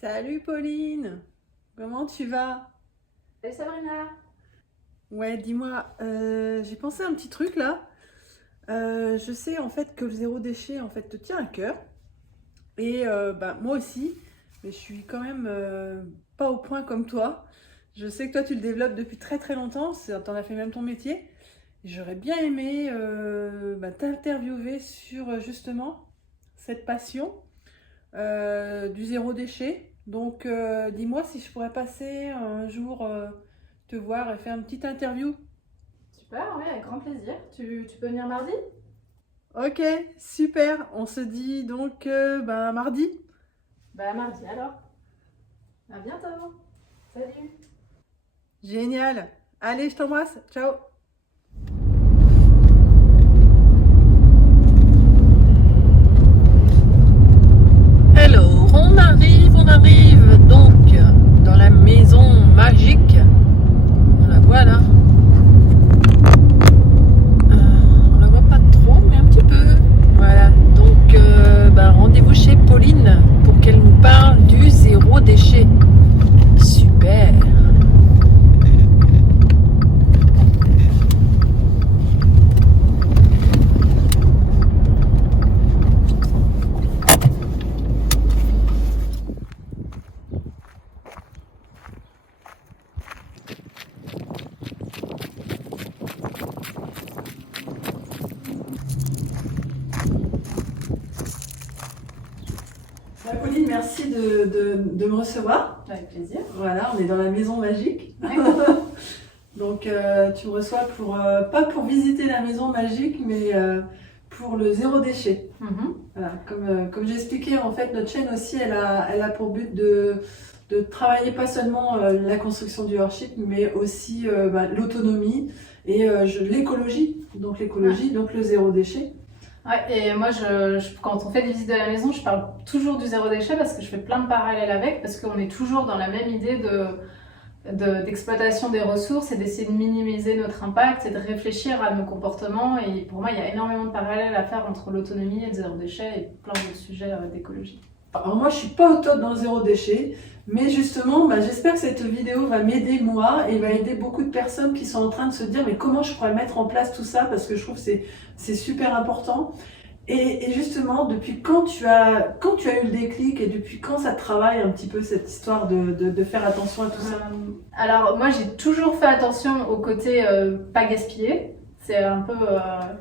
Salut Pauline, comment tu vas? Salut Sabrina. Ouais, dis-moi, j'ai pensé à un petit truc là. Je sais en fait que le zéro déchet en fait te tient à cœur et moi aussi, mais je suis quand même pas au point comme toi. Je sais que toi tu le développes depuis très très longtemps, t'en as fait même ton métier. J'aurais bien aimé t'interviewer sur justement cette passion du zéro déchet. Donc, dis-moi si je pourrais passer un jour te voir et faire une petite interview. Super, oui, avec grand plaisir. Tu peux venir mardi? Ok, super. On se dit donc mardi. Bah mardi alors. À bientôt. Salut. Génial. Allez, je t'embrasse. Ciao. Alors, on arrive donc dans la maison magique. On la voit là. On la voit pas trop, mais un petit peu. Voilà. Donc, rendez-vous chez Pauline pour qu'elle nous parle du zéro déchet. Super. Pauline, merci de me recevoir. Avec plaisir. Voilà, on est dans la maison magique. Ouais. Donc, tu me reçois pas pour visiter la maison magique, mais pour le zéro déchet. Voilà, comme j'expliquais, en fait, notre chaîne aussi, elle a pour but de travailler pas seulement la construction du worship, mais aussi l'autonomie et l'écologie. Donc l'écologie, donc le zéro déchet. Ouais, et moi, quand on fait des visites de la maison, je parle toujours du zéro déchet parce que je fais plein de parallèles avec, parce qu'on est toujours dans la même idée d'exploitation des ressources et d'essayer de minimiser notre impact et de réfléchir à nos comportements. Et pour moi, il y a énormément de parallèles à faire entre l'autonomie et le zéro déchet et plein d'autres sujets d'écologie. Alors moi, je suis pas au top dans le zéro déchet, mais justement, j'espère que cette vidéo va m'aider moi et va aider beaucoup de personnes qui sont en train de se dire mais comment je pourrais mettre en place tout ça parce que je trouve que c'est super important. Et justement, depuis quand tu as eu le déclic et depuis quand ça te travaille un petit peu cette histoire de faire attention à tout ça? Alors moi, j'ai toujours fait attention au côté pas gaspiller. C'est un peu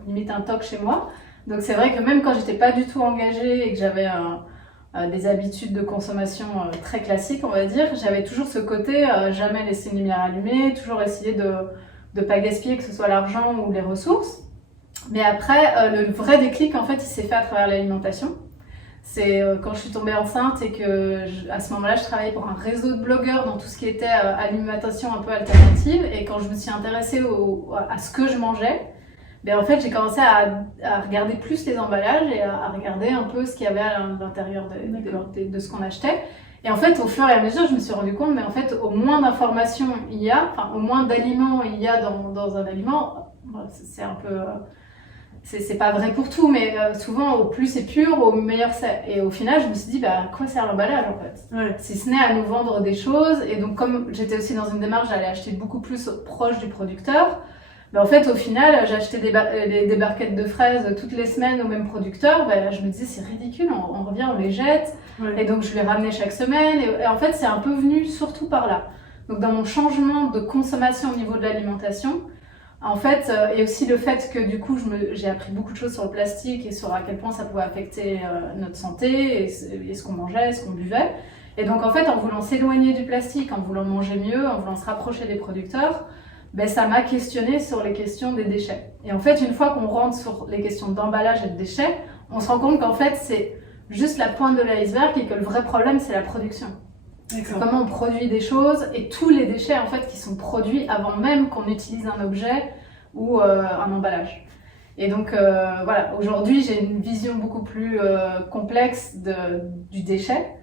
limite un toc chez moi. Donc c'est vrai que même quand j'étais pas du tout engagée et que j'avais des habitudes de consommation très classiques, on va dire, j'avais toujours ce côté jamais laisser une lumière allumée, toujours essayer de pas gaspiller, que ce soit l'argent ou les ressources. Mais après, le vrai déclic, en fait, il s'est fait à travers l'alimentation. C'est quand je suis tombée enceinte et que à ce moment-là, je travaillais pour un réseau de blogueurs dans tout ce qui était alimentation un peu alternative. Et quand je me suis intéressée à ce que je mangeais, en fait, j'ai commencé à regarder plus les emballages et à regarder un peu ce qu'il y avait à l'intérieur de ce qu'on achetait. Et en fait, au fur et à mesure, je me suis rendu compte, mais en fait, au moins d'informations il y a, enfin, au moins d'aliments il y a dans un aliment, c'est un peu... c'est pas vrai pour tout, mais souvent, au plus c'est pur, au meilleur c'est. Et au final, je me suis dit, à quoi sert l'emballage en fait? Ouais. Si ce n'est à nous vendre des choses. Et donc, comme j'étais aussi dans une démarche, j'allais acheter beaucoup plus proche du producteur. En fait, au final, j'achetais des barquettes de fraises toutes les semaines au même producteur. Je me disais, c'est ridicule, on revient, on les jette. Ouais. Et donc, je les ramenais chaque semaine. Et en fait, c'est un peu venu surtout par là. Donc, dans mon changement de consommation au niveau de l'alimentation, en fait, et aussi le fait que du coup, j'ai appris beaucoup de choses sur le plastique et sur à quel point ça pouvait affecter notre santé et ce qu'on mangeait, ce qu'on buvait. Et donc, en fait, en voulant s'éloigner du plastique, en voulant manger mieux, en voulant se rapprocher des producteurs, ça m'a questionné sur les questions des déchets. Et en fait, une fois qu'on rentre sur les questions d'emballage et de déchets, on se rend compte qu'en fait, c'est juste la pointe de l'iceberg et que le vrai problème, c'est la production. C'est comment on produit des choses et tous les déchets en fait qui sont produits avant même qu'on utilise un objet ou un emballage. Et donc voilà, aujourd'hui j'ai une vision beaucoup plus complexe du déchet,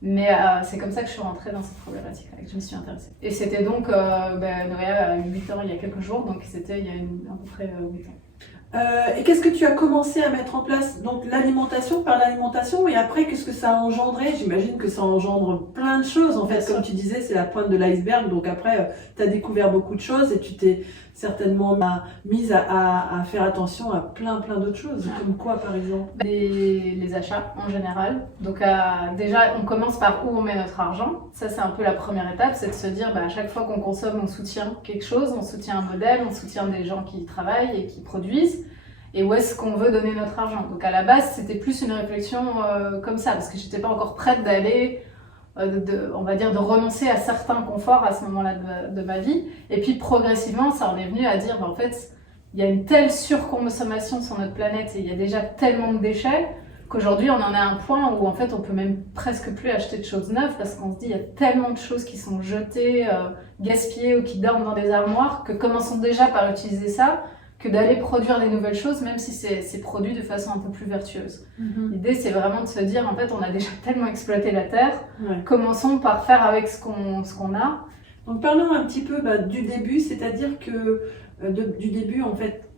mais c'est comme ça que je suis rentrée dans cette problématique-là, que je me suis intéressée. Et c'était donc Noël à 8 ans il y a quelques jours, donc c'était il y a à peu près 8 ans. Et qu'est-ce que tu as commencé à mettre en place? Donc l'alimentation, par l'alimentation, et après, qu'est-ce que ça a engendré? J'imagine que ça engendre plein de choses, en fait. Comme tu disais, c'est la pointe de l'iceberg. Donc après, tu as découvert beaucoup de choses et tu t'es certainement mise à faire attention à plein d'autres choses. Comme quoi, par exemple? Les achats en général. Donc déjà, on commence par où on met notre argent. Ça, c'est un peu la première étape, c'est de se dire, à chaque fois qu'on consomme, on soutient quelque chose, on soutient un modèle, on soutient des gens qui travaillent et qui produisent. Et où est-ce qu'on veut donner notre argent? Donc à la base, c'était plus une réflexion comme ça, parce que j'étais pas encore prête d'aller, on va dire, de renoncer à certains conforts à ce moment-là de ma vie. Et puis progressivement, ça en est venu à dire, en fait, il y a une telle surconsommation sur notre planète et il y a déjà tellement de déchets qu'aujourd'hui, on en est à un point où en fait, on peut même presque plus acheter de choses neuves parce qu'on se dit, il y a tellement de choses qui sont jetées, gaspillées ou qui dorment dans des armoires que commençons déjà par utiliser ça, que d'aller produire des nouvelles choses, même si c'est produit de façon un peu plus vertueuse. L'idée, c'est vraiment de se dire, en fait, on a déjà tellement exploité la Terre, commençons par faire avec ce qu'on a. Donc parlons un petit peu du début, c'est-à-dire que du début, en fait,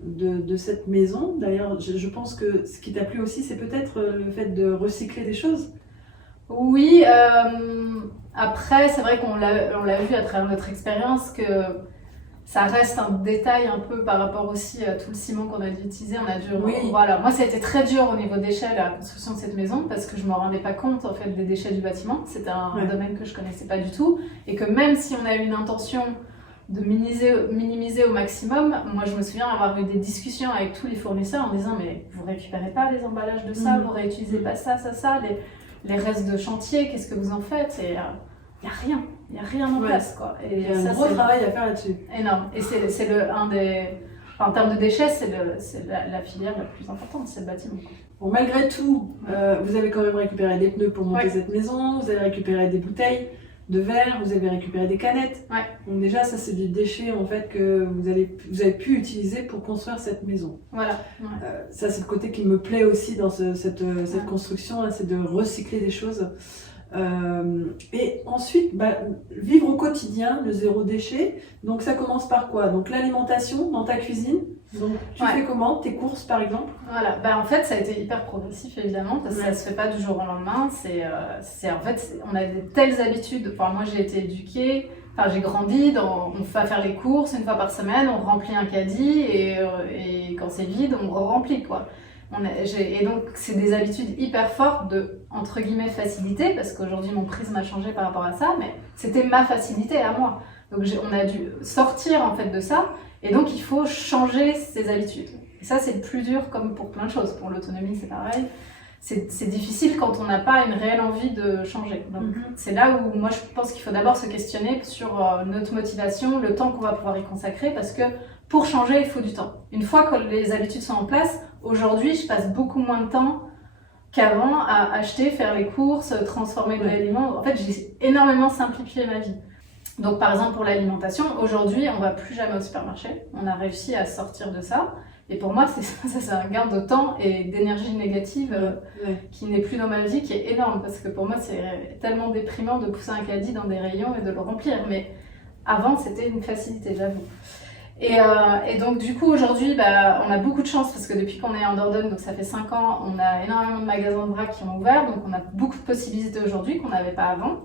de cette maison. D'ailleurs, je pense que ce qui t'a plu aussi, c'est peut-être le fait de recycler des choses. Oui, après, c'est vrai qu'on l'a vu à travers notre expérience que ça reste un détail un peu par rapport aussi à tout le ciment qu'on a dû utiliser. On a dû, voilà. Moi, ça a été très dur au niveau déchets, la construction de cette maison, parce que je ne me rendais pas compte en fait, des déchets du bâtiment. C'était un domaine que je ne connaissais pas du tout. Et que même si on a eu une intention de minimiser au maximum, moi je me souviens avoir eu des discussions avec tous les fournisseurs en disant mais vous récupérez pas les emballages de ça, vous réutilisez pas ça, les restes de chantier, qu'est-ce que vous en faites? Et il n'y a rien en place quoi. Et il y a un gros travail à faire là-dessus. Énorme. Et c'est un des... Enfin, en termes de déchets, c'est la filière la plus importante, c'est le bâtiment. Bon, malgré tout, vous avez quand même récupéré des pneus pour monter cette maison, vous avez récupéré des bouteilles de verre, vous avez récupéré des canettes. Donc déjà, ça c'est du déchet en fait que vous avez pu utiliser pour construire cette maison. Voilà. Ça c'est le côté qui me plaît aussi dans cette construction, c'est de recycler des choses. Et ensuite, vivre au quotidien, le zéro déchet. Donc ça commence par quoi? Donc l'alimentation dans ta cuisine. Donc tu fais comment? Tes courses par exemple? Voilà, en fait ça a été hyper progressif évidemment parce que ça se fait pas du jour au lendemain. En fait on a de telles habitudes. Enfin moi j'ai été éduquée, j'ai grandi on va faire les courses une fois par semaine, on remplit un caddie et quand c'est vide on remplit quoi. Et donc c'est des habitudes hyper fortes de entre guillemets facilité parce qu'aujourd'hui mon prisme a changé par rapport à ça, mais c'était ma facilité à moi. Donc on a dû sortir en fait de ça. Et donc, il faut changer ses habitudes. Et ça, c'est le plus dur, comme pour plein de choses. Pour l'autonomie, c'est pareil. C'est difficile quand on n'a pas une réelle envie de changer. Donc, c'est là où moi, je pense qu'il faut d'abord se questionner sur notre motivation, le temps qu'on va pouvoir y consacrer, parce que pour changer, il faut du temps. Une fois que les habitudes sont en place, aujourd'hui, je passe beaucoup moins de temps qu'avant à acheter, faire les courses, transformer de l'aliment. En fait, j'ai énormément simplifié ma vie. Donc par exemple pour l'alimentation, aujourd'hui on ne va plus jamais au supermarché, on a réussi à sortir de ça et pour moi c'est un gain de temps et d'énergie négative qui n'est plus dans ma vie, qui est énorme parce que pour moi c'est tellement déprimant de pousser un caddie dans des rayons et de le remplir, mais avant c'était une facilité j'avoue. Et donc du coup aujourd'hui on a beaucoup de chance parce que depuis qu'on est en Dordogne, donc ça fait 5 ans, on a énormément de magasins de vrac qui ont ouvert, donc on a beaucoup de possibilités aujourd'hui qu'on n'avait pas avant.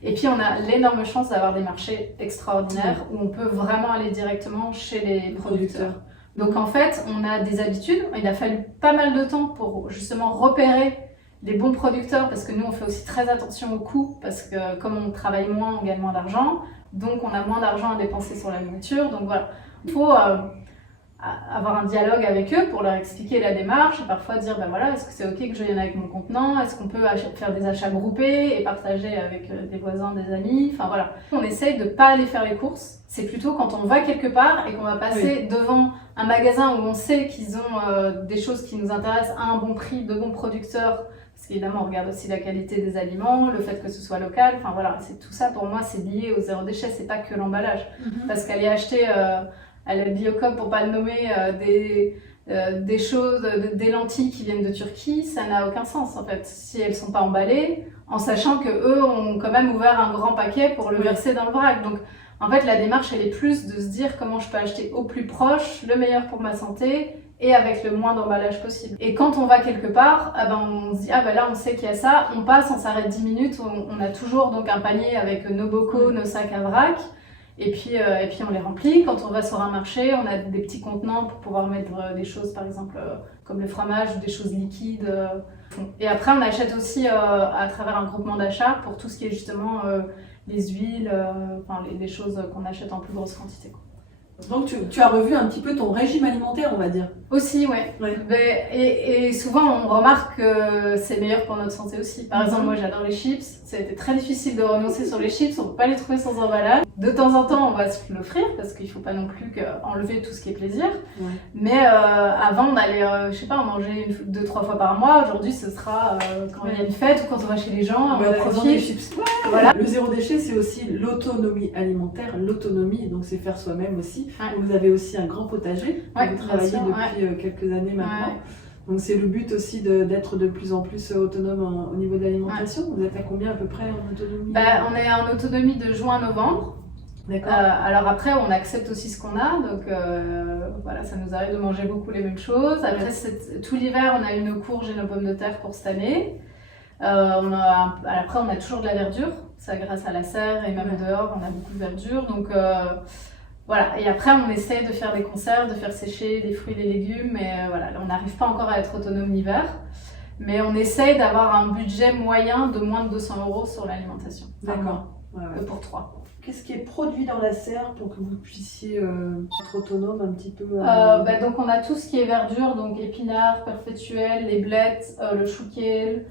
Et puis on a l'énorme chance d'avoir des marchés extraordinaires où on peut vraiment aller directement chez les producteurs. Donc en fait, on a des habitudes. Il a fallu pas mal de temps pour justement repérer les bons producteurs parce que nous on fait aussi très attention aux coûts parce que comme on travaille moins, on gagne moins d'argent. Donc on a moins d'argent à dépenser sur la nourriture. Donc voilà, il faut avoir un dialogue avec eux pour leur expliquer la démarche et parfois dire voilà, est-ce que c'est ok que je vienne avec mon contenant, est-ce qu'on peut faire des achats groupés et partager avec des voisins, des amis, enfin voilà. On essaye de pas aller faire les courses, c'est plutôt quand on va quelque part et qu'on va passer devant un magasin où on sait qu'ils ont des choses qui nous intéressent à un bon prix, de bons producteurs, parce qu'évidemment on regarde aussi la qualité des aliments, le fait que ce soit local, enfin voilà, c'est tout ça pour moi c'est lié au zéro déchet, c'est pas que l'emballage, parce qu'aller acheter à la Biocoop, pour pas le nommer, des choses, des lentilles qui viennent de Turquie, ça n'a aucun sens en fait, si elles sont pas emballées, en sachant que eux ont quand même ouvert un grand paquet pour le verser dans le vrac. Donc En fait, la démarche, elle est plus de se dire comment je peux acheter au plus proche, le meilleur pour ma santé et avec le moins d'emballage possible. Et quand on va quelque part, on se dit, là, on sait qu'il y a ça, on passe, on s'arrête 10 minutes, on a toujours donc un panier avec nos bocaux, nos sacs à vrac, et puis on les remplit. Quand on va sur un marché, on a des petits contenants pour pouvoir mettre des choses, par exemple, comme le fromage ou des choses liquides. Et après, on achète aussi à travers un groupement d'achat pour tout ce qui est justement les huiles, les choses qu'on achète en plus grosse quantité, quoi. Donc tu as revu un petit peu ton régime alimentaire, on va dire. Aussi, ouais. Et souvent, on remarque que c'est meilleur pour notre santé aussi. Par exemple, moi, j'adore les chips. C'était très difficile de renoncer sur les chips. On ne peut pas les trouver sans emballage. De temps en temps, on va se l'offrir parce qu'il ne faut pas non plus enlever tout ce qui est plaisir. Ouais. Mais avant, on allait, on mangeait 2-3 fois par mois. Aujourd'hui, ce sera quand il y a une fête ou quand on va chez les gens. On présente des chips. Ouais. Voilà. Le zéro déchet, c'est aussi l'autonomie alimentaire. L'autonomie, donc c'est faire soi-même aussi. Ouais. Vous avez aussi un grand potager. Vous travaillez depuis quelques années maintenant. Ouais. Donc c'est le but aussi d'être de plus en plus autonome au niveau de l'alimentation. Ouais. Vous êtes à combien à peu près en autonomie? On est en autonomie de juin à novembre. D'accord. Alors après, on accepte aussi ce qu'on a. Donc ça nous arrive de manger beaucoup les mêmes choses. Après, tout l'hiver, on a eu nos courges et nos pommes de terre pour cette année. Après, on a toujours de la verdure. Ça grâce à la serre et même dehors, on a beaucoup de verdure. Donc voilà, et après on essaie de faire des conserves, de faire sécher des fruits et des légumes, mais on n'arrive pas encore à être autonome l'hiver. Mais on essaie d'avoir un budget moyen de moins de 200 € sur l'alimentation. D'accord. Pour 3. Qu'est-ce qui est produit dans la serre pour que vous puissiez être autonome un petit peu Donc on a tout ce qui est verdure, donc épinards, perpétuels, les blettes, le chou kale.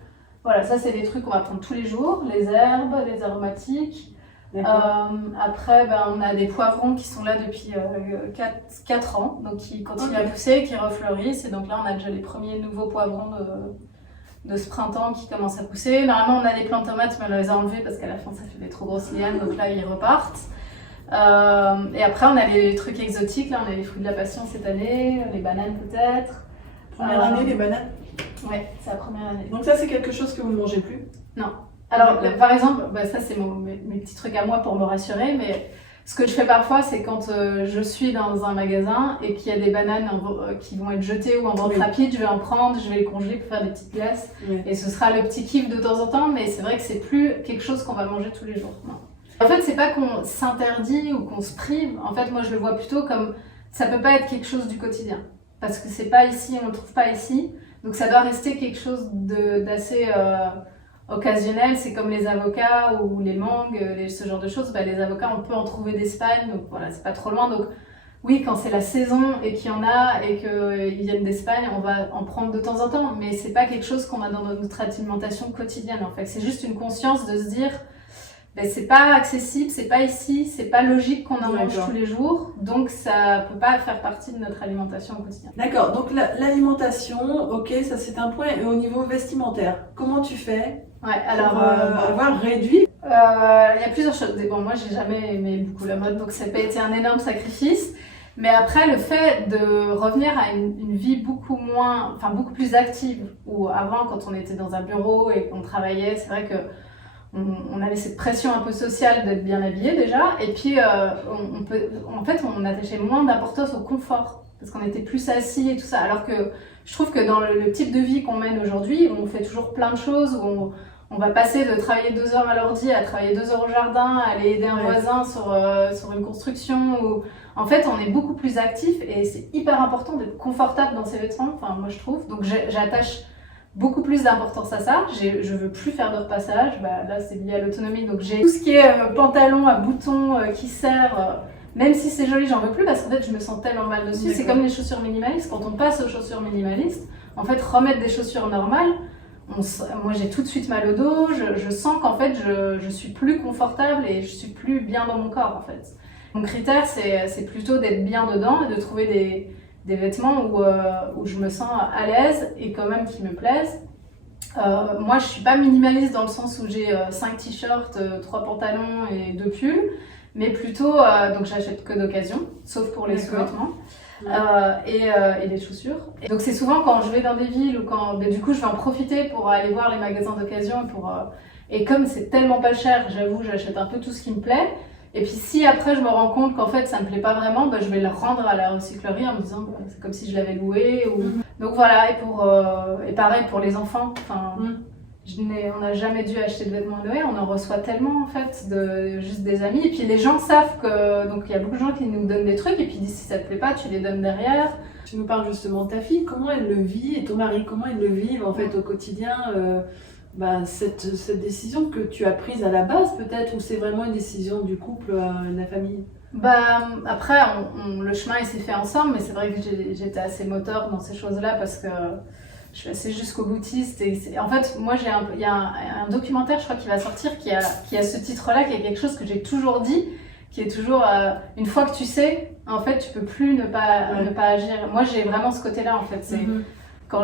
Voilà, ça c'est des trucs qu'on va prendre tous les jours, les herbes, les aromatiques. Après, on a des poivrons qui sont là depuis 4 ans, donc qui continuent à pousser, qui refleurissent. Et donc là, on a déjà les premiers nouveaux poivrons de ce printemps qui commencent à pousser. Normalement, on a des plants de tomates, mais on les a enlevés parce qu'à la fin, ça fait des trop grosses lianes, donc là, ils repartent. Et après, on a les trucs exotiques. Là, on a les fruits de la passion cette année, les bananes peut-être. Première année, les bananes? Ouais, c'est la première année. Donc ça, c'est quelque chose que vous ne mangez plus? Non. Alors, par exemple, ça c'est mes petits trucs à moi pour me rassurer, mais ce que je fais parfois, c'est quand je suis dans un magasin et qu'il y a des bananes qui vont être jetées ou en vente rapide, je vais en prendre, je vais les congeler pour faire des petites glaces. Et ce sera le petit kiff de temps en temps, mais c'est vrai que c'est plus quelque chose qu'on va manger tous les jours. Non. En fait, c'est pas qu'on s'interdit ou qu'on se prive. En fait, moi, je le vois plutôt comme ça peut pas être quelque chose du quotidien. Parce que c'est pas ici, on le trouve pas ici. Donc ça doit rester quelque chose d'assez occasionnel. C'est comme les avocats ou les mangues, ce genre de choses. Les avocats, on peut en trouver d'Espagne, donc voilà, c'est pas trop loin. Donc oui, quand c'est la saison et qu'il y en a et qu'ils viennent d'Espagne, on va en prendre de temps en temps. Mais c'est pas quelque chose qu'on a dans notre alimentation quotidienne en fait. C'est juste une conscience de se dire c'est pas accessible, c'est pas ici, c'est pas logique qu'on en mange tous les jours, donc ça peut pas faire partie de notre alimentation au quotidien. D'accord, donc l'alimentation, ok, ça c'est un point. Et au niveau vestimentaire, comment tu fais pour avoir réduit? Il y a plusieurs choses. Bon, moi j'ai jamais aimé beaucoup la mode, donc ça n'a pas été un énorme sacrifice. Mais après, le fait de revenir à une vie beaucoup plus active, où avant, quand on était dans un bureau et qu'on travaillait, c'est vrai que on avait cette pression un peu sociale d'être bien habillé déjà, et puis on attachait moins d'importance au confort parce qu'on était plus assis et tout ça, alors que je trouve que dans le type de vie qu'on mène aujourd'hui, on fait toujours plein de choses, où on va passer de travailler 2 heures à l'ordi à travailler 2 heures au jardin, à aller aider un voisin sur une construction, où en fait on est beaucoup plus actif et c'est hyper important d'être confortable dans ses vêtements, moi je trouve, donc j'attache beaucoup plus d'importance à ça. Je veux plus faire de repassage, là c'est lié à l'autonomie, donc j'ai tout ce qui est pantalon à boutons qui serre, même si c'est joli, j'en veux plus parce qu'en fait je me sens tellement mal dessus. C'est comme les chaussures minimalistes, quand on passe aux chaussures minimalistes, en fait remettre des chaussures normales, moi j'ai tout de suite mal au dos, je sens qu'en fait je suis plus confortable et je suis plus bien dans mon corps en fait. Mon critère c'est plutôt d'être bien dedans et de trouver des vêtements où je me sens à l'aise et quand même qui me plaisent. Moi, je suis pas minimaliste dans le sens où j'ai 5 t-shirts, 3 pantalons et 2 pulls, mais plutôt, donc j'achète que d'occasion, sauf pour les sous-vêtements, et les chaussures. Et donc c'est souvent quand je vais dans des villes ou du coup je vais en profiter pour aller voir les magasins d'occasion et comme c'est tellement pas cher, j'avoue, j'achète un peu tout ce qui me plaît. Et puis si après je me rends compte qu'en fait ça me plaît pas vraiment, bah, je vais le rendre à la recyclerie en me disant bah, c'est comme si je l'avais loué. Ou... Donc voilà, et pareil pour les enfants. On n'a jamais dû acheter de vêtements Noël, on en reçoit tellement en fait, juste des amis. Et puis les gens savent que. Donc il y a beaucoup de gens qui nous donnent des trucs et puis ils disent si ça te plaît pas, tu les donnes derrière. Tu nous parles justement de ta fille, comment elle le vit et ton mari, comment ils le vivent en fait au quotidien cette décision que tu as prise à la base peut-être, ou c'est vraiment une décision du couple, de la famille? Bah, après, le chemin il s'est fait ensemble, mais c'est vrai que j'étais assez moteur dans ces choses-là parce que je suis assez jusqu'au boutiste. En fait, moi, il y a un documentaire, je crois, qui va sortir qui a ce titre-là, qui est quelque chose que j'ai toujours dit, qui est toujours une fois que tu sais, en fait, tu peux plus ne pas agir. Moi, j'ai vraiment ce côté-là, en fait. C'est quand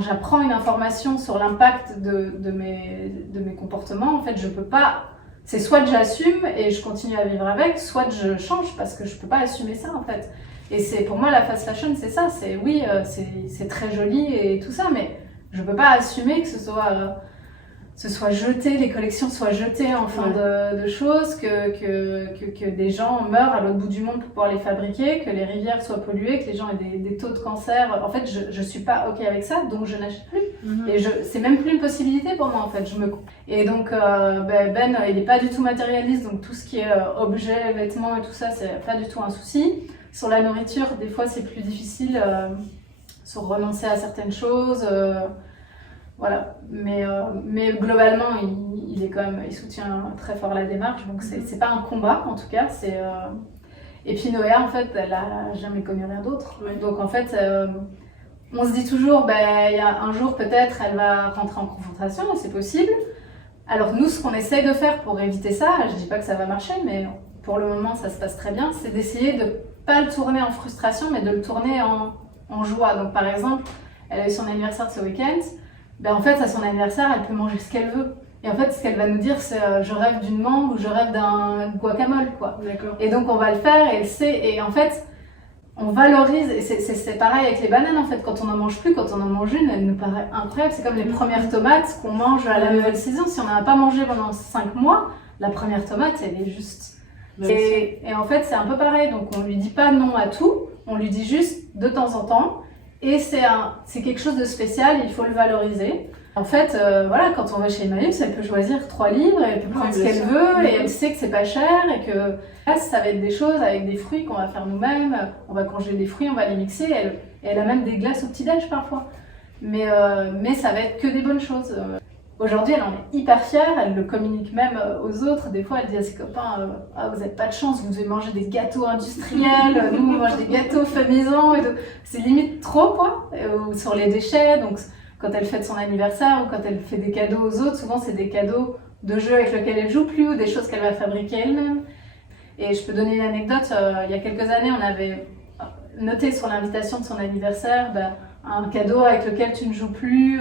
j'apprends une information sur l'impact de mes comportements, en fait, je peux pas. C'est soit que j'assume et je continue à vivre avec, soit que je change parce que je peux pas assumer ça, en fait. Et c'est pour moi la fast fashion, c'est ça. C'est oui, c'est très joli et tout ça, mais je peux pas assumer que ce soit jeté, les collections soient jetées en fin de choses, que des gens meurent à l'autre bout du monde pour pouvoir les fabriquer, que les rivières soient polluées, que les gens aient des taux de cancer. En fait, je suis pas OK avec ça, donc je n'achète plus. Et c'est même plus une possibilité pour moi, en fait. Et donc, Ben, il est pas du tout matérialiste, donc tout ce qui est objets, vêtements et tout ça, c'est pas du tout un souci. Sur la nourriture, des fois, c'est plus difficile sur renoncer à certaines choses. Voilà, mais globalement, il soutient très fort la démarche, donc c'est pas un combat en tout cas. Et puis Noéa, en fait, elle a jamais connu rien d'autre. Donc en fait, on se dit toujours, il y a un jour peut-être, elle va rentrer en confrontation, c'est possible. Alors nous, ce qu'on essaye de faire pour éviter ça, je dis pas que ça va marcher, mais pour le moment, ça se passe très bien, c'est d'essayer de pas le tourner en frustration, mais de le tourner en joie. Donc par exemple, elle a eu son anniversaire ce week-end. En fait, à son anniversaire, elle peut manger ce qu'elle veut. Et en fait, ce qu'elle va nous dire, c'est je rêve d'une mangue ou je rêve d'un guacamole, quoi. D'accord. Et donc, on va le faire et elle sait. Et en fait, on valorise. Et c'est pareil avec les bananes, en fait. Quand on n'en mange plus, quand on en mange une, elle nous paraît incroyable. C'est comme les premières tomates qu'on mange à la nouvelle saison. Si on n'en a pas mangé pendant 5 mois, la première tomate, elle est juste... Et en fait, c'est un peu pareil. Donc, on lui dit pas non à tout. On lui dit juste de temps en temps. Et c'est quelque chose de spécial, il faut le valoriser. En fait, voilà, quand on va chez Emmaüs, elle peut choisir 3 livres, elle peut prendre ce qu'elle veut, et elle sait que c'est pas cher, et que là, ça va être des choses avec des fruits qu'on va faire nous-mêmes, on va congeler des fruits, on va les mixer, et elle a même des glaces au petit-déj parfois. Mais ça va être que des bonnes choses. Aujourd'hui, elle en est hyper fière, elle le communique même aux autres. Des fois, elle dit à ses copains vous n'avez pas de chance, vous devez manger des gâteaux industriels, nous on mange des gâteaux faits maison. C'est limite trop, quoi. Sur les déchets, donc quand elle fête son anniversaire ou quand elle fait des cadeaux aux autres, souvent c'est des cadeaux de jeux avec lesquels elle joue plus ou des choses qu'elle va fabriquer elle-même. Et je peux donner une anecdote, il y a quelques années, on avait noté sur l'invitation de son anniversaire un cadeau avec lequel tu ne joues plus.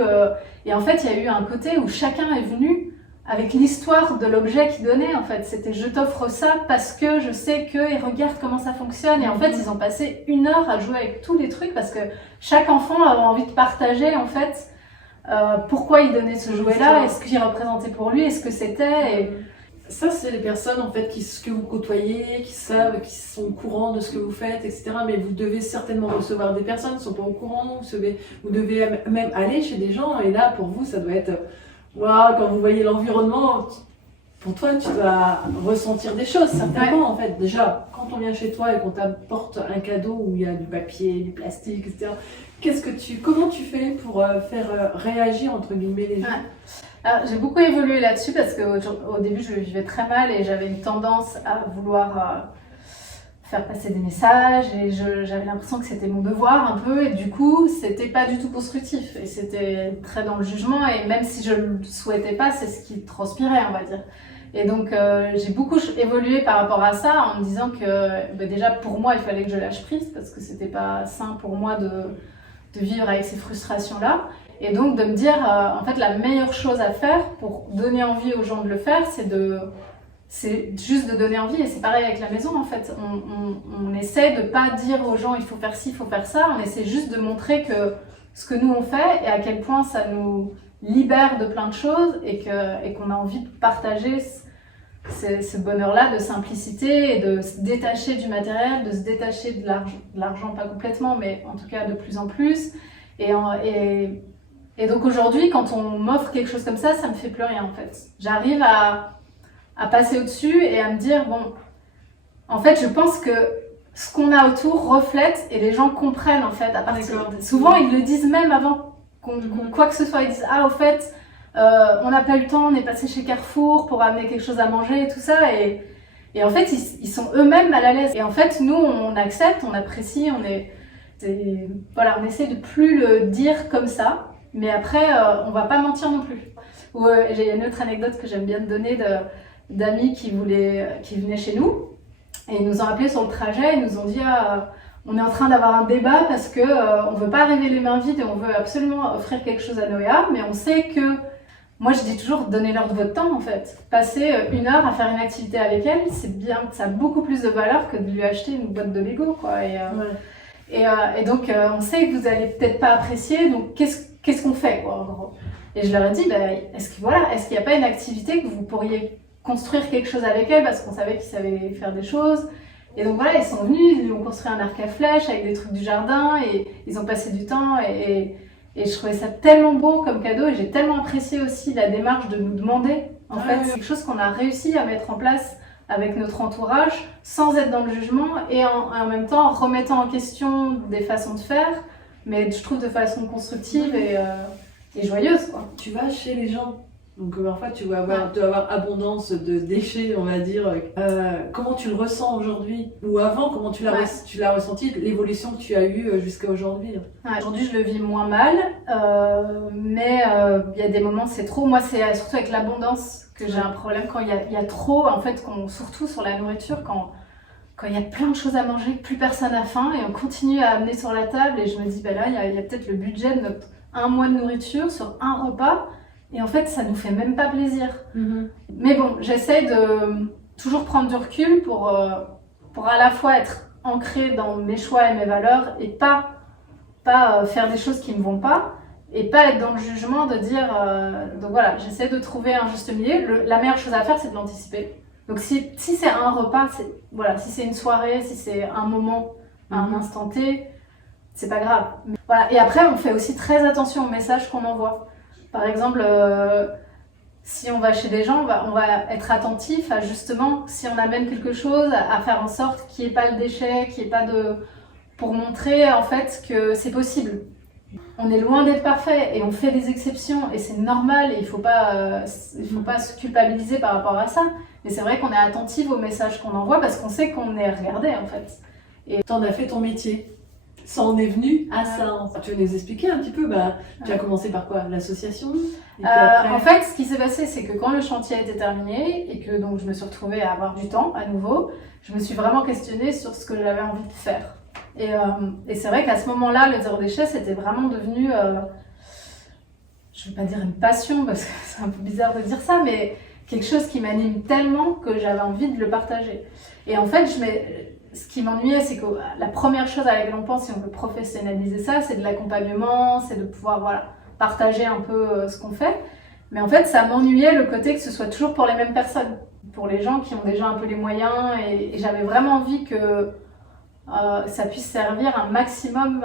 Et en fait, il y a eu un côté où chacun est venu avec l'histoire de l'objet qu'il donnait. En fait, c'était je t'offre ça parce que je sais que, et regarde comment ça fonctionne. Et en fait, ils ont passé 1 heure à jouer avec tous les trucs parce que chaque enfant avait envie de partager, en fait, pourquoi il donnait ce jouet-là, et ce qu'il représentait pour lui, et ce que c'était. Et... Ça, c'est les personnes en fait que vous côtoyez, qui savent, qui sont au courant de ce que vous faites, etc. Mais vous devez certainement recevoir des personnes qui ne sont pas au courant. Vous devez même aller chez des gens. Et là, pour vous, ça doit être waouh, quand vous voyez l'environnement. Pour toi, tu dois ressentir des choses, certainement, en fait. Déjà, quand on vient chez toi et qu'on t'apporte un cadeau où il y a du papier, du plastique, etc., comment tu fais pour faire réagir, entre guillemets, les gens? Alors, j'ai beaucoup évolué là-dessus parce qu'au début, je le vivais très mal et j'avais une tendance à vouloir faire passer des messages et j'avais l'impression que c'était mon devoir un peu et du coup, c'était pas du tout constructif et c'était très dans le jugement et même si je le souhaitais pas, c'est ce qui transpirait, on va dire. Et donc, j'ai beaucoup évolué par rapport à ça en me disant que déjà, pour moi, il fallait que je lâche prise parce que c'était pas sain pour moi de vivre avec ces frustrations-là. Et donc de me dire, en fait, la meilleure chose à faire pour donner envie aux gens de le faire, c'est juste de donner envie. Et c'est pareil avec la maison, en fait. On essaie de pas dire aux gens, il faut faire ci, il faut faire ça. On essaie juste de montrer que ce que nous on fait et à quel point ça nous libère de plein de choses et qu'on a envie de partager ce bonheur-là de simplicité et de se détacher du matériel, de se détacher de l'argent, pas complètement, mais en tout cas de plus en plus. Et donc aujourd'hui, quand on m'offre quelque chose comme ça me fait plus rien en fait. J'arrive à passer au-dessus et à me dire, bon, en fait, je pense que ce qu'on a autour reflète et les gens comprennent en fait. Souvent, ils le disent même avant qu'on quoi que ce soit. Ils disent, ah, au fait, on n'a pas eu le temps, on est passé chez Carrefour pour amener quelque chose à manger et tout ça. Et en fait, ils sont eux-mêmes mal à l'aise. Et en fait, nous, on accepte, on apprécie, voilà, on essaie de plus le dire comme ça. Mais après, on va pas mentir non plus. J'ai une autre anecdote que j'aime bien te donner d'amis qui venaient chez nous. Et ils nous ont appelés sur le trajet, ils nous ont dit on est en train d'avoir un débat parce que on veut pas arriver les mains vides et on veut absolument offrir quelque chose à Noéa, mais on sait que, moi je dis toujours, donnez-leur de votre temps en fait. Passer 1 heure à faire une activité avec elle, c'est bien, ça a beaucoup plus de valeur que de lui acheter une boîte de Lego quoi. Et donc on sait que vous allez peut-être pas apprécier, donc qu'est-ce qu'on fait quoi en gros. Et je leur ai dit est-ce qu'il n'y a pas une activité que vous pourriez construire quelque chose avec elle, parce qu'on savait qu'ils savaient faire des choses. Et donc voilà, ils sont venus, ils lui ont construit un arc à flèches avec des trucs du jardin et ils ont passé du temps et je trouvais ça tellement beau comme cadeau et j'ai tellement apprécié aussi la démarche de nous demander. En fait, c'est quelque chose qu'on a réussi à mettre en place avec notre entourage sans être dans le jugement et en même temps en remettant en question des façons de faire, mais je trouve de façon constructive et joyeuse quoi. Tu vas chez les gens. Donc parfois tu vas avoir abondance de déchets, on va dire. Comment tu le ressens aujourd'hui? Ou avant, comment tu l'as ressenti, l'évolution que tu as eue jusqu'à aujourd'hui? Aujourd'hui je le vis moins mal, mais il y a des moments c'est trop. Moi c'est surtout avec l'abondance que j'ai un problème, quand il y a trop, en fait, surtout sur la nourriture, quand il y a plein de choses à manger, que plus personne n'a faim et on continue à amener sur la table et je me dis là il y a peut-être le budget de notre 1 mois de nourriture sur un repas. Et en fait, ça nous fait même pas plaisir. Mais bon, j'essaie de toujours prendre du recul pour à la fois être ancrée dans mes choix et mes valeurs et pas faire des choses qui me vont pas et pas être dans le jugement de dire... donc voilà, j'essaie de trouver un juste milieu. La meilleure chose à faire, c'est de l'anticiper. Donc si c'est un repas, si c'est une soirée, si c'est un moment, un instant T, c'est pas grave. Voilà. Et après, on fait aussi très attention aux messages qu'on envoie. Par exemple, si on va chez des gens, on va être attentif à justement, si on amène quelque chose, à faire en sorte qu'il n'y ait pas le déchet, qu'il n'y ait pas pour montrer en fait que c'est possible. On est loin d'être parfait et on fait des exceptions et c'est normal et il faut pas se culpabiliser par rapport à ça. Mais c'est vrai qu'on est attentif aux messages qu'on envoie parce qu'on sait qu'on est regardé en fait. Et t'en as fait ton métier. Ça en est venu à ça. Tu veux nous expliquer un petit peu, tu as commencé par quoi? L'association? En fait, ce qui s'est passé, c'est que quand le chantier a été terminé et que donc je me suis retrouvée à avoir du temps à nouveau, je me suis vraiment questionnée sur ce que j'avais envie de faire. Et c'est vrai qu'à ce moment-là, le zéro déchet, c'était vraiment devenu, je ne vais pas dire une passion parce que c'est un peu bizarre de dire ça, mais quelque chose qui m'anime tellement que j'avais envie de le partager. Et en fait, ce qui m'ennuyait, c'est que la première chose à laquelle on pense, si on veut professionnaliser ça, c'est de l'accompagnement, c'est de pouvoir partager un peu ce qu'on fait. Mais en fait, ça m'ennuyait le côté que ce soit toujours pour les mêmes personnes, pour les gens qui ont déjà un peu les moyens. Et j'avais vraiment envie que ça puisse servir un maximum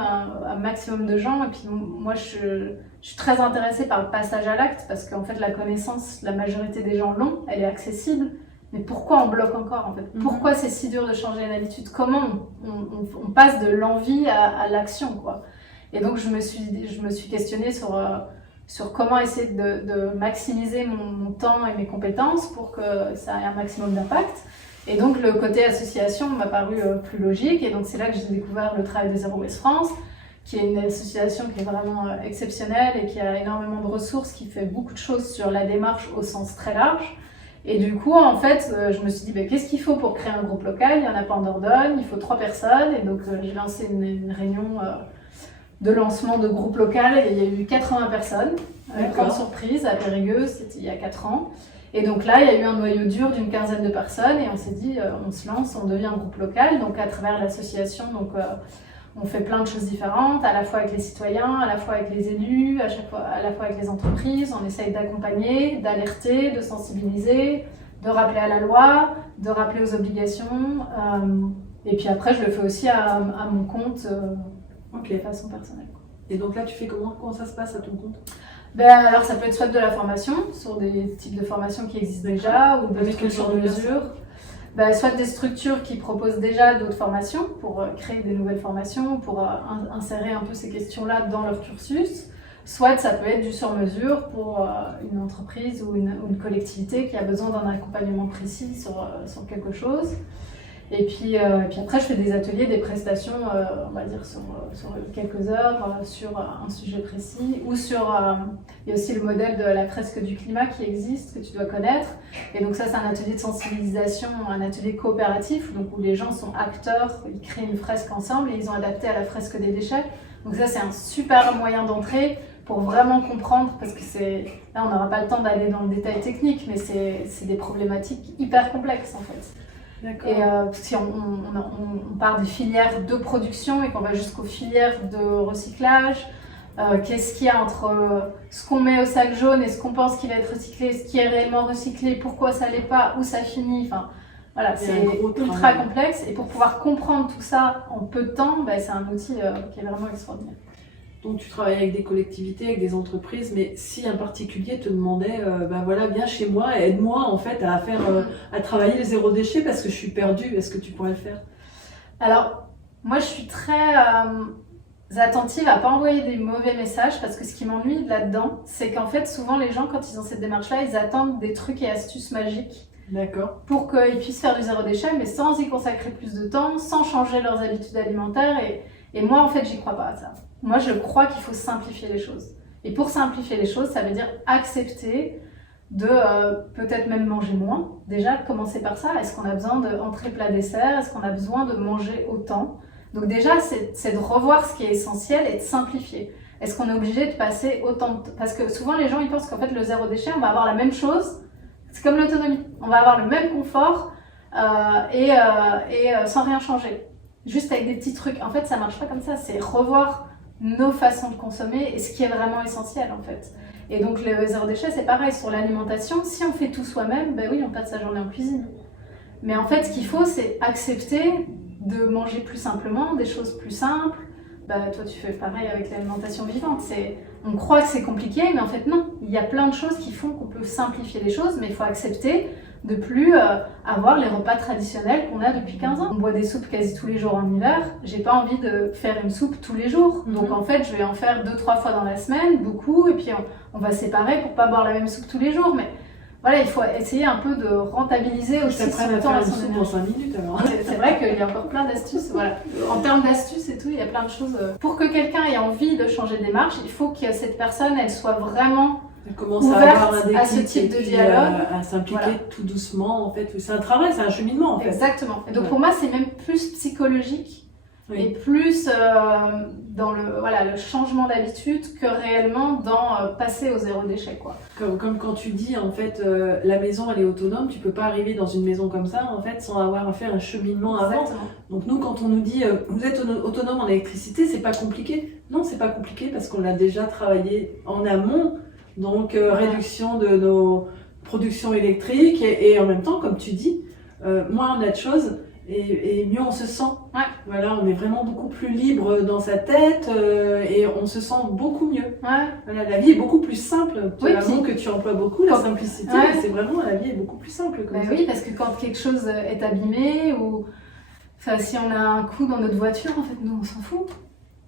de gens. Et puis moi, je suis très intéressée par le passage à l'acte parce qu'en fait, la connaissance, la majorité des gens l'ont, elle est accessible. Mais pourquoi on bloque encore en fait? Pourquoi c'est si dur de changer une habitude? Comment on passe de l'envie à l'action quoi? Et donc je me suis questionnée sur comment essayer de maximiser mon temps et mes compétences pour que ça ait un maximum d'impact. Et donc le côté association m'a paru plus logique et donc c'est là que j'ai découvert le travail de Zero Waste France, qui est une association qui est vraiment exceptionnelle et qui a énormément de ressources, qui fait beaucoup de choses sur la démarche au sens très large. Et du coup, en fait, je me suis dit, qu'est-ce qu'il faut pour créer un groupe local? Il n'y en a pas en Dordogne, il faut 3 personnes. Et donc, j'ai lancé une réunion de lancement de groupe local et il y a eu 80 personnes. Grande surprise, à Périgueux, c'était il y a 4 ans. Et donc là, il y a eu un noyau dur d'une 15aine de personnes et on s'est dit, on se lance, on devient un groupe local. Donc, à travers l'association, on fait plein de choses différentes, à la fois avec les citoyens, à la fois avec les élus, à la fois avec les entreprises. On essaye d'accompagner, d'alerter, de sensibiliser, de rappeler à la loi, de rappeler aux obligations. Et puis après, je le fais aussi à mon compte de façon personnelle. Et donc là, tu fais comment ça se passe à ton compte? Alors ça peut être soit de la formation, sur des types de formations qui existent déjà, ou des trucs sur mesure. Soit des structures qui proposent déjà d'autres formations pour créer des nouvelles formations, pour insérer un peu ces questions-là dans leur cursus. Soit ça peut être du sur-mesure pour une entreprise ou une collectivité qui a besoin d'un accompagnement précis sur quelque chose. Et puis après, je fais des ateliers, des prestations, on va dire, sur quelques heures, sur un sujet précis, ou il y a aussi le modèle de la fresque du climat qui existe, que tu dois connaître. Et donc ça, c'est un atelier de sensibilisation, un atelier coopératif, donc où les gens sont acteurs, ils créent une fresque ensemble et ils ont adapté à la fresque des déchets. Donc ça, c'est un super moyen d'entrée pour vraiment comprendre, parce que là, on n'aura pas le temps d'aller dans le détail technique, mais c'est des problématiques hyper complexes, en fait. D'accord. Et si on part des filières de production et qu'on va jusqu'aux filières de recyclage, qu'est-ce qu'il y a entre ce qu'on met au sac jaune et ce qu'on pense qui va être recyclé, ce qui est réellement recyclé, pourquoi ça l'est pas, où ça finit, enfin voilà, c'est ultra complexe. Et pour pouvoir comprendre tout ça en peu de temps, c'est un outil qui est vraiment extraordinaire. Donc tu travailles avec des collectivités, avec des entreprises, mais si un particulier te demandait, viens chez moi, aide-moi en fait à travailler le zéro déchet parce que je suis perdue, est-ce que tu pourrais le faire? Alors, moi je suis très attentive à pas envoyer des mauvais messages, parce que ce qui m'ennuie là-dedans, c'est qu'en fait souvent les gens, quand ils ont cette démarche-là, ils attendent des trucs et astuces magiques. D'accord. Pour qu'ils puissent faire du zéro déchet, mais sans y consacrer plus de temps, sans changer leurs habitudes alimentaires. Et moi, en fait, j'y crois pas à ça. Moi, je crois qu'il faut simplifier les choses. Et pour simplifier les choses, ça veut dire accepter de peut-être même manger moins. Déjà, commencer par ça. Est-ce qu'on a besoin d'entrée plat dessert? Est-ce qu'on a besoin de manger autant? Donc déjà, c'est de revoir ce qui est essentiel et de simplifier. Est-ce qu'on est obligé de passer autant de temps? Parce que souvent, les gens, ils pensent qu'en fait, le zéro déchet, on va avoir la même chose. C'est comme l'autonomie. On va avoir le même confort et sans rien changer. Juste avec des petits trucs. En fait, ça marche pas comme ça. C'est revoir nos façons de consommer et ce qui est vraiment essentiel, en fait. Et donc, le zéro déchet, c'est pareil. Sur l'alimentation, si on fait tout soi-même, oui, on passe sa journée en cuisine. Mais en fait, ce qu'il faut, c'est accepter de manger plus simplement, des choses plus simples. Toi, tu fais pareil avec l'alimentation vivante. On croit que c'est compliqué, mais en fait, non. Il y a plein de choses qui font qu'on peut simplifier les choses, mais il faut accepter de plus avoir les repas traditionnels qu'on a depuis 15 ans. On boit des soupes quasi tous les jours en hiver. J'ai pas envie de faire une soupe tous les jours. Donc en fait, je vais en faire 2-3 fois dans la semaine, beaucoup, et puis on va séparer pour pas boire la même soupe tous les jours. Mais voilà, il faut essayer un peu de rentabiliser aussi son temps et son énergie. Dans 5 minutes alors. C'est vrai qu'il y a encore plein d'astuces. Voilà. En termes d'astuces et tout, il y a plein de choses. Pour que quelqu'un ait envie de changer de démarche, il faut que cette personne, elle soit vraiment commence à avoir un déclic à ce type de dialogue, à s'impliquer tout doucement en fait. C'est un travail, c'est un cheminement en fait. Exactement. Et donc pour moi, c'est même plus psychologique et plus dans le changement d'habitude que réellement dans passer au zéro déchet, quoi. Comme quand tu dis en fait la maison elle est autonome, tu peux pas arriver dans une maison comme ça en fait sans avoir à faire un cheminement avant. Exactement. Donc nous quand on nous dit vous êtes autonome en électricité, c'est pas compliqué. Non, c'est pas compliqué parce qu'on l'a déjà travaillé en amont. Donc réduction de nos productions électriques et en même temps, comme tu dis, moins on a de choses et mieux on se sent. Ouais. Voilà, on est vraiment beaucoup plus libre dans sa tête et on se sent beaucoup mieux. Ouais. Voilà, la vie est beaucoup plus simple. Oui, C'est un mot que tu emploies beaucoup, la simplicité. Ouais. C'est vraiment, la vie est beaucoup plus simple. Comme ça. Oui, parce que quand quelque chose est abîmé ou si on a un coup dans notre voiture, en fait, nous on s'en fout.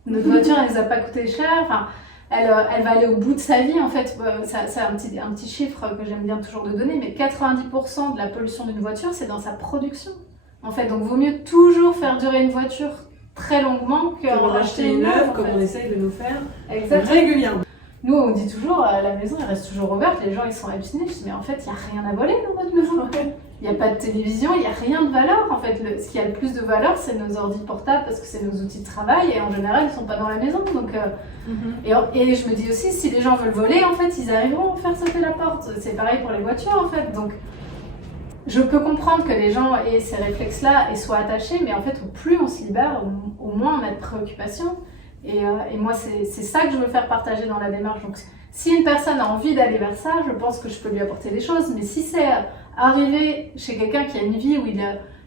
Notre voiture, elle nous a pas coûté cher. Enfin, elle va aller au bout de sa vie, en fait. C'est un petit chiffre que j'aime bien toujours de donner, mais 90% de la pollution d'une voiture, c'est dans sa production. En fait, donc vaut mieux toujours faire durer une voiture très longuement qu'en racheter une neuve, comme on essaye de nous faire régulièrement. Nous, on dit toujours, la maison, elle reste toujours ouverte, les gens, ils sont hallucinés. Je dis, mais en fait, il n'y a rien à voler dans notre maison. Il n'y a pas de télévision, il n'y a rien de valeur. En fait, ce qui a le plus de valeur, c'est nos ordi portables, parce que c'est nos outils de travail, et en général, ils ne sont pas dans la maison. Donc, et je me dis aussi, si les gens veulent voler, en fait, ils arriveront à faire sauter la porte. C'est pareil pour les voitures, en fait. Donc, je peux comprendre que les gens aient ces réflexes-là et soient attachés, mais en fait, au plus on se libère, au moins on a de préoccupations. Et moi, c'est ça que je veux faire partager dans la démarche. Donc, si une personne a envie d'aller vers ça, je pense que je peux lui apporter des choses. Mais si c'est arriver chez quelqu'un qui a une vie où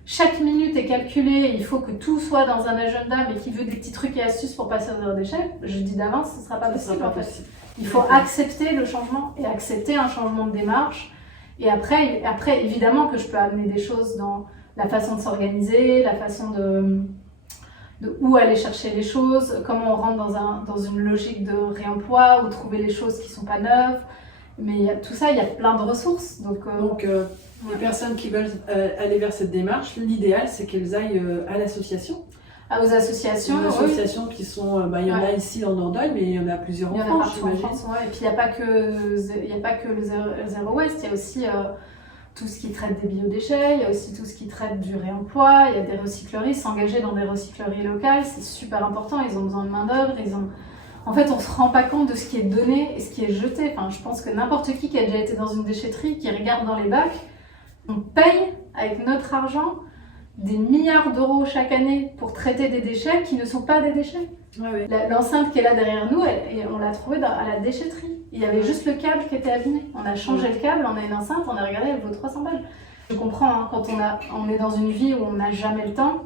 chaque minute est calculée, il faut que tout soit dans un agenda, mais qui veut des petits trucs et astuces pour passer au zéro déchet, je dis d'avance, ce ne sera pas possible en fait. Il faut accepter le changement et accepter un changement de démarche. Et après, évidemment que je peux amener des choses dans la façon de s'organiser, la façon de où aller chercher les choses, comment on rentre dans une logique de réemploi ou trouver les choses qui ne sont pas neuves. Mais tout ça, il y a plein de ressources. Donc, les personnes qui veulent aller vers cette démarche, l'idéal, c'est qu'elles aillent à l'association. Aux associations. Les associations qui sont, il y en a ici en Dordogne, mais il y en a plusieurs en France, j'imagine. Et puis il n'y a pas que le zéro waste, il y a aussi tout ce qui traite des biodéchets, il y a aussi tout ce qui traite du réemploi, il y a des recycleries, s'engager dans des recycleries locales, c'est super important, ils ont besoin de main d'œuvre, En fait, on ne se rend pas compte de ce qui est donné et ce qui est jeté. Enfin, je pense que n'importe qui a déjà été dans une déchetterie, qui regarde dans les bacs, on paye avec notre argent des milliards d'euros chaque année pour traiter des déchets qui ne sont pas des déchets. Ouais. L'enceinte qui est là derrière nous, on l'a trouvée à la déchetterie. Il y avait juste le câble qui était abîmé. On a changé le câble, on a une enceinte, on a regardé, elle vaut 300 balles. Je comprends, quand on est dans une vie où on n'a jamais le temps,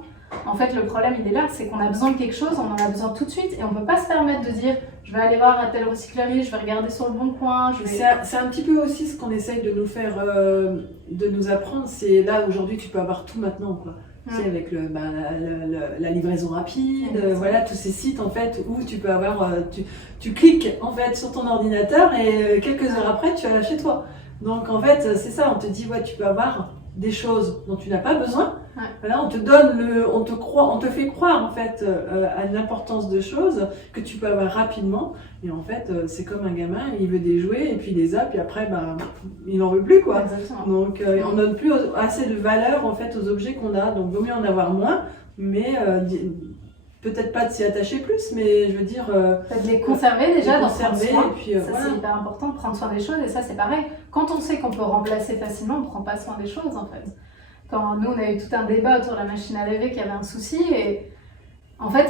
en fait le problème il est là, c'est qu'on a besoin de quelque chose, on en a besoin tout de suite et on ne peut pas se permettre de dire je vais aller voir à telle recyclerie, je vais regarder sur le bon coin. C'est un petit peu aussi ce qu'on essaye de nous faire, de nous apprendre, c'est là aujourd'hui tu peux avoir tout maintenant quoi. Tu sais, avec la livraison rapide, voilà, tous ces sites en fait où tu peux avoir, tu cliques en fait sur ton ordinateur et quelques heures après tu as chez toi. Donc en fait c'est ça, on te dit ouais tu peux avoir des choses dont tu n'as pas besoin. Ouais. Voilà, on te fait croire en fait à l'importance de choses que tu peux avoir rapidement. Et en fait, c'est comme un gamin, il veut des jouets et puis il les a, puis après, il n'en veut plus quoi. Exactement. Donc, on donne plus assez de valeur en fait aux objets qu'on a. Donc, vaut mieux en avoir moins, mais peut-être pas de s'y attacher plus, mais je veux dire. De les conserver déjà, d'en prendre soin. Et puis, ça c'est hyper important, de prendre soin des choses. Et ça c'est pareil. Quand on sait qu'on peut remplacer facilement, on ne prend pas soin des choses en fait. Quand nous on a eu tout un débat autour de la machine à laver qui avait un souci et en fait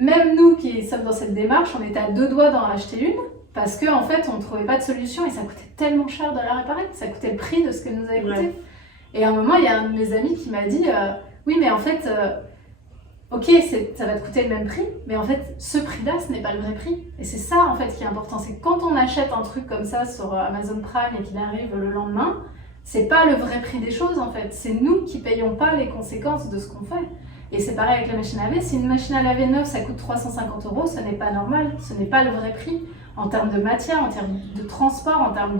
même nous qui sommes dans cette démarche, on était à 2 doigts d'en acheter une parce qu'en fait on ne trouvait pas de solution et ça coûtait tellement cher de la réparer, ça coûtait le prix de ce qu'elle nous avait coûté. Ouais. Et à un moment il y a un de mes amis qui m'a dit oui mais en fait ok ça va te coûter le même prix mais en fait ce prix là ce n'est pas le vrai prix et c'est ça en fait qui est important, c'est que quand on achète un truc comme ça sur Amazon Prime et qu'il arrive le lendemain, c'est pas le vrai prix des choses en fait, c'est nous qui payons pas les conséquences de ce qu'on fait. Et c'est pareil avec la machine à laver, si une machine à laver neuve ça coûte 350 €, ce n'est pas normal, ce n'est pas le vrai prix en termes de matière, en termes de transport, en termes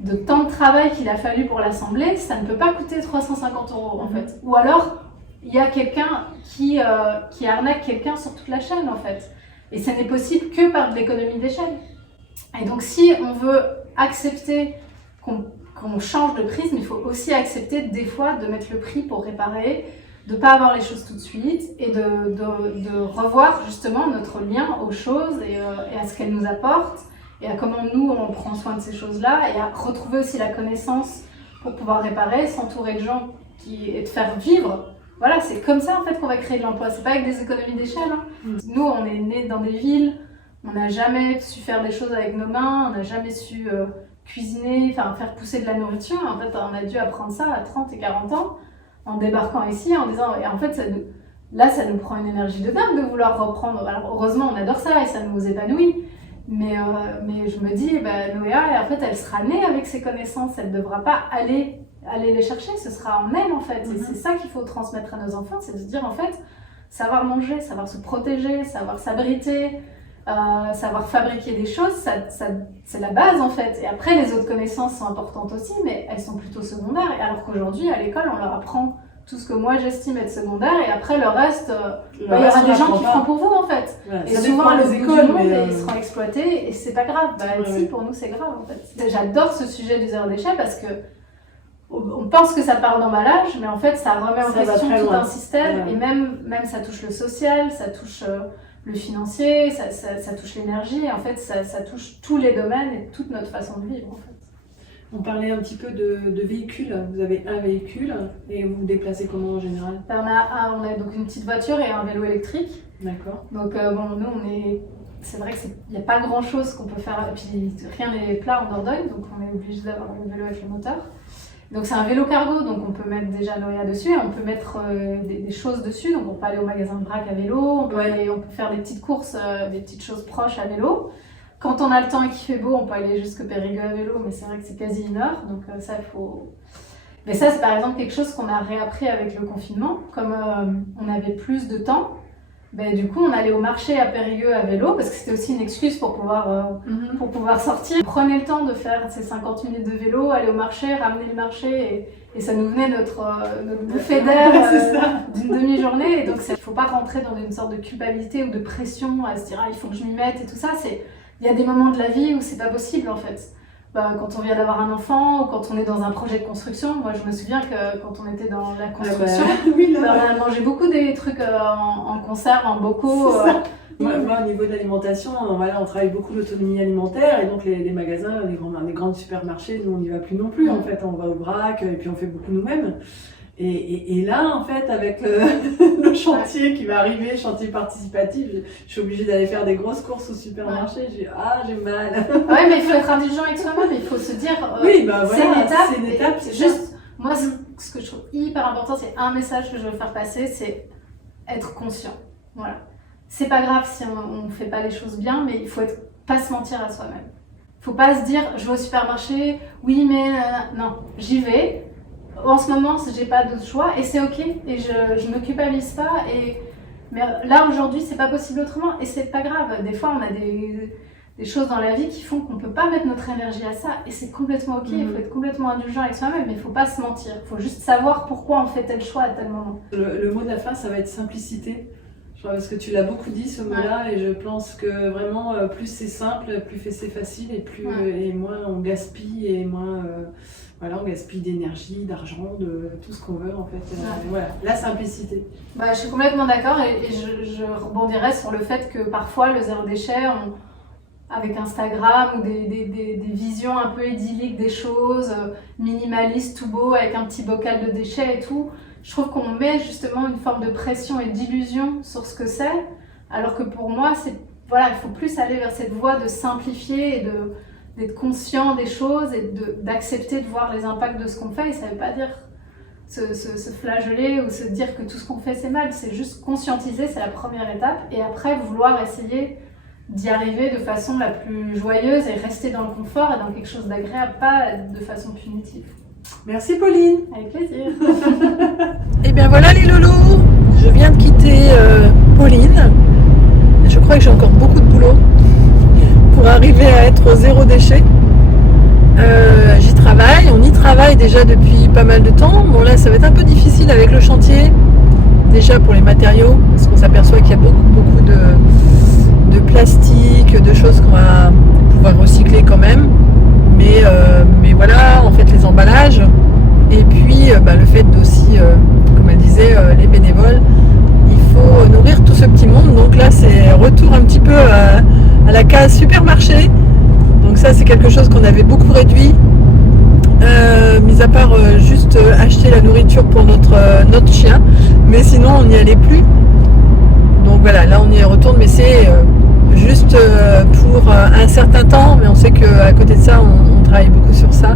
de temps de travail qu'il a fallu pour l'assembler, ça ne peut pas coûter 350 € en fait. Ou alors il y a quelqu'un qui arnaque quelqu'un sur toute la chaîne en fait. Et ça n'est possible que par de l'économie d'échelle. Et donc si on veut accepter qu'on change de prisme, il faut aussi accepter des fois de mettre le prix pour réparer, de ne pas avoir les choses tout de suite et de revoir justement notre lien aux choses et à ce qu'elles nous apportent et à comment nous on prend soin de ces choses-là et à retrouver aussi la connaissance pour pouvoir réparer, s'entourer de gens et de faire vivre. Voilà, c'est comme ça en fait qu'on va créer de l'emploi, c'est pas avec des économies d'échelle. Hein. Nous on est nés dans des villes, on n'a jamais su faire des choses avec nos mains, on n'a jamais su cuisiner, enfin faire pousser de la nourriture. En fait, on a dû apprendre ça à 30 et 40 ans en débarquant ici, en disant, et en fait, ça nous prend une énergie de dingue de vouloir reprendre. Alors heureusement, on adore ça et ça nous épanouit. Mais je me dis, Noéa, en fait, elle sera née avec ses connaissances, elle ne devra pas aller les chercher, ce sera en elle en fait. Et c'est ça qu'il faut transmettre à nos enfants, c'est de se dire en fait, savoir manger, savoir se protéger, savoir s'abriter, savoir fabriquer des choses, c'est la base en fait. Et après, les autres connaissances sont importantes aussi, mais elles sont plutôt secondaires. Et alors qu'aujourd'hui, à l'école, on leur apprend tout ce que moi j'estime être secondaire, et après le reste, il y aura des gens qui feront pour vous en fait. Ouais, et souvent, les écoles, ils seront exploités, et c'est pas grave. Ici, pour nous, c'est grave en fait. J'adore ce sujet du zéro déchet parce que on pense que ça part d'emballage, mais en fait, ça remet en question tout un système, et même ça touche le social, ça touche le financier, ça touche l'énergie, en fait ça touche tous les domaines et toute notre façon de vivre en fait. On parlait un petit peu de véhicules, vous avez un véhicule et vous vous déplacez comment en général? On a donc une petite voiture et un vélo électrique. D'accord. Donc nous c'est vrai qu'il n'y a pas grand chose qu'on peut faire, et puis rien n'est plat en Dordogne, donc on est obligé d'avoir le vélo avec le moteur. Donc c'est un vélo cargo, donc on peut mettre déjà Noria dessus, et on peut mettre des choses dessus, donc on peut aller au magasin de vrac à vélo, on peut faire des petites courses, des petites choses proches à vélo. Quand on a le temps et qu'il fait beau, on peut aller jusqu'à Périgueux à vélo, mais c'est vrai que c'est quasi 1 heure, donc ça il faut... Mais ça c'est par exemple quelque chose qu'on a réappris avec le confinement, comme on avait plus de temps. Ben, du coup, on allait au marché à Périgueux à vélo parce que c'était aussi une excuse pour pouvoir sortir. Prenez le temps de faire ces 50 minutes de vélo, aller au marché, ramener le marché et ça nous venait notre bouffée d'air d'une demi-journée. Et donc, il ne faut pas rentrer dans une sorte de culpabilité ou de pression à se dire ah, il faut que je m'y mette et tout ça. Il y a des moments de la vie où c'est pas possible en fait. Quand on vient d'avoir un enfant ou quand on est dans un projet de construction. Moi, je me souviens que quand on était dans la construction, on a mangé beaucoup des trucs en conserve, en bocaux. Moi, au niveau de l'alimentation, on travaille beaucoup l'autonomie alimentaire et donc les magasins, les grands supermarchés, nous on n'y va plus non plus. En fait, on va au vrac et puis on fait beaucoup nous-mêmes. Et là, en fait, avec le chantier qui va arriver, chantier participatif, je suis obligée d'aller faire des grosses courses au supermarché. J'ai mal. Ouais, mais il faut être indulgent avec soi-même. Il faut se dire, c'est une étape. C'est juste, moi, ce que je trouve hyper important, c'est un message que je veux faire passer, c'est être conscient. Voilà. C'est pas grave si on fait pas les choses bien, mais il faut pas se mentir à soi-même. Faut pas se dire, je vais au supermarché, oui, mais non, j'y vais. En ce moment, j'ai pas d'autre choix et c'est ok et je me culpabilise pas mais là aujourd'hui c'est pas possible autrement et c'est pas grave. Des fois on a des choses dans la vie qui font qu'on peut pas mettre notre énergie à ça et c'est complètement ok. Il faut être complètement indulgent avec soi-même mais il faut pas se mentir. Il faut juste savoir pourquoi on fait tel choix à tel moment. Le mot de la fin ça va être simplicité. Parce que tu l'as beaucoup dit ce mot-là et je pense que vraiment plus c'est simple, plus c'est facile et moins on gaspille et moins on gaspille d'énergie, d'argent, de tout ce qu'on veut en fait. Voilà, la simplicité. Je suis complètement d'accord et je rebondirais sur le fait que parfois le zéro déchet, avec Instagram ou des visions un peu idylliques des choses, minimalistes, tout beau, avec un petit bocal de déchets et tout, je trouve qu'on met justement une forme de pression et d'illusion sur ce que c'est, alors que pour moi, il faut plus aller vers cette voie de simplifier et d'être conscient des choses et d'accepter de voir les impacts de ce qu'on fait. Et ça ne veut pas dire se flageller ou se dire que tout ce qu'on fait c'est mal, c'est juste conscientiser, c'est la première étape, et après vouloir essayer d'y arriver de façon la plus joyeuse et rester dans le confort et dans quelque chose d'agréable, pas de façon punitive. Merci Pauline. Avec plaisir. Et bien voilà les loulous, je viens de quitter Pauline. Je crois que j'ai encore beaucoup de boulot pour arriver à être au zéro déchet. J'y travaille, on y travaille déjà depuis pas mal de temps. Bon là ça va être un peu difficile avec le chantier, déjà pour les matériaux, parce qu'on s'aperçoit qu'il y a beaucoup de plastique, de choses qu'on va pouvoir recycler quand même. Mais voilà, en fait les emballages et puis le fait aussi, comme elle disait, les bénévoles, il faut nourrir tout ce petit monde. Donc là c'est retour un petit peu à la case supermarché. Donc ça c'est quelque chose qu'on avait beaucoup réduit, mis à part juste acheter la nourriture pour notre chien, mais sinon on n'y allait plus. Donc voilà, là on y retourne, mais c'est juste pour un certain temps, mais on sait qu'à côté de ça on travaille beaucoup sur ça.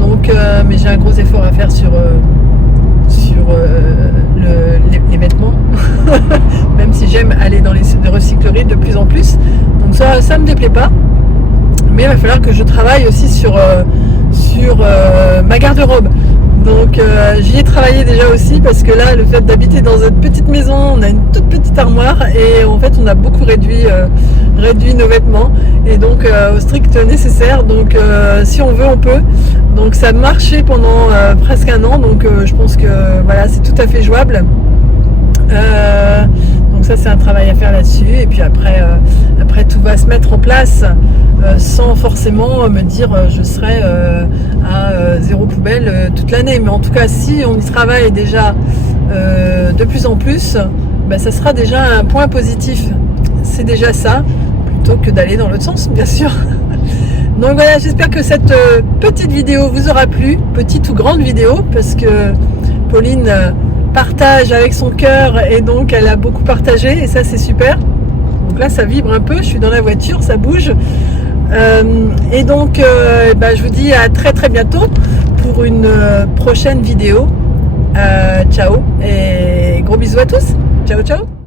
Donc mais j'ai un gros effort à faire sur les vêtements, même si j'aime aller dans les recycleries de plus en plus. Donc ça me déplaît pas. Mais il va falloir que je travaille aussi sur ma garde-robe. Donc j'y ai travaillé déjà aussi parce que là, le fait d'habiter dans une petite maison, on a une toute petite armoire et en fait on a beaucoup réduit nos vêtements et donc au strict nécessaire. Donc si on veut, on peut. Donc ça a marché pendant presque 1 an. Donc je pense que voilà, c'est tout à fait jouable. Donc ça c'est un travail à faire là-dessus et puis après tout va se mettre en place sans forcément me dire je serai à zéro poubelle toute l'année, mais en tout cas si on y travaille déjà de plus en plus, ça sera déjà un point positif, c'est déjà ça, plutôt que d'aller dans l'autre sens bien sûr. Donc voilà, j'espère que cette petite vidéo vous aura plu, petite ou grande vidéo, parce que Pauline partage avec son cœur et donc elle a beaucoup partagé et ça c'est super. Donc là ça vibre un peu, je suis dans la voiture, ça bouge et donc je vous dis à très très bientôt pour pour une prochaine vidéo. Ciao et gros bisous à tous. Ciao ciao.